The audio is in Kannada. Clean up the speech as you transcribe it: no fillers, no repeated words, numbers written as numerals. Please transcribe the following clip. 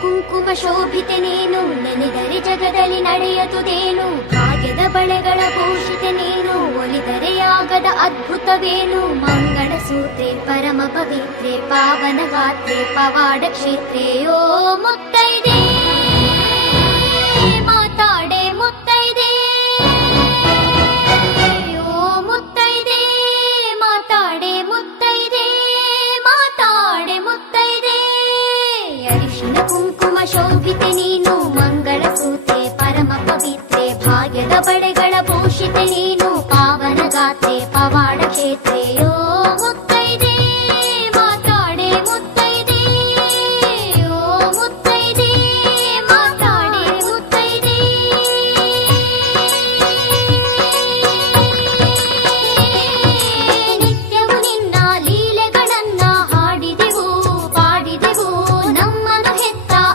ಕುಂಕುಮ ಶೋಭಿತೆ ನೀನು, ನೆನೆದರೆ ಜಗದಲ್ಲಿ ನಡೆಯುತ್ತದೇನು. ಭಾಗ್ಯದ ಬಳೆಗಳ ಭೂಷಿತೆ ನೀನು, ಒಲಿದರೆ ಆಗದ ಅದ್ಭುತವೇನು. ಮಂಗಳ ಸೂತ್ರೆ ಪರಮ ಪವಿತ್ರೆ, ಪಾವನ ಗಾತ್ರೆ ಪವಾಡ ಕ್ಷೇತ್ರೆ. ಓ ಮುತ್ತೈದೆ ಮಾತಾಡೆ ಮುತ್ತೈದೆ, ಓ ಮುತ್ತೈದೆ ಮಾತಾಡೆ ಮುತ್ತೈದೆ, ಮಾತಾಡೆ ಮುತ್ತೈದೆ. ಅರಿಶಿನ ಕುಂಕುಮ ಶೋಭಿತೆ ನೀನು, ಮಂಗಳ ಸೂತ್ರೆ ಪರಮ ಪವಿತ್ರೆ, ಭಾಗ್ಯದ ಬಳೆಗಳ ಭೂಷಿತೆ ನೀನು, ಪಾವನ ಗಾತ್ರೆ ಪವಾಡ